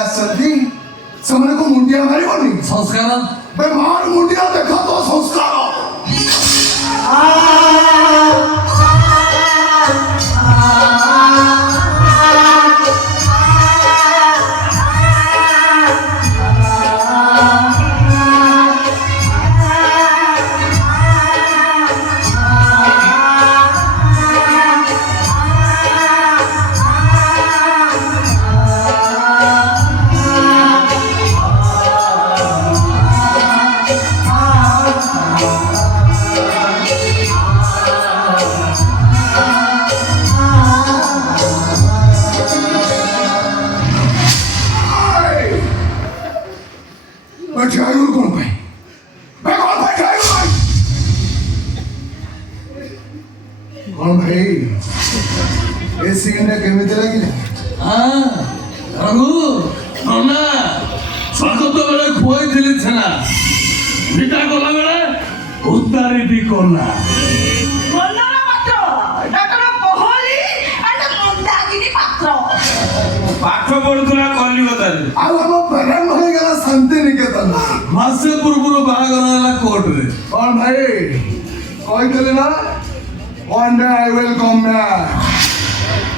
आसती सेमानकु मुंडिया मारिबनी संस्कार बे मार मुंडिया देखा तो संस्कार ड्राइवर कौन भाई मैं कौन भाई ड्राइवर भाई कौन भाई ये सीन ने केमिति लगी हाँ रघु नन्ना स्वागत बेले खुआई दिली छना बिटा गला बेले उतारी भी करना Mondana Patro, Dr. Koholi and Mondagini Patro. ପାଠ ପଢୁଥିଲା କଲିକତାରେ ଆଉ ଆମ ପ୍ରେମ ହେଇଗଲା ଶାନ୍ତି ନିକେତନ ମାସେ ପୂର୍ବରୁ ବାହାଘର ହେଲା କୋର୍ଟରେ କଣ ଭାଇ କହିଥିଲି ନା one day I will come back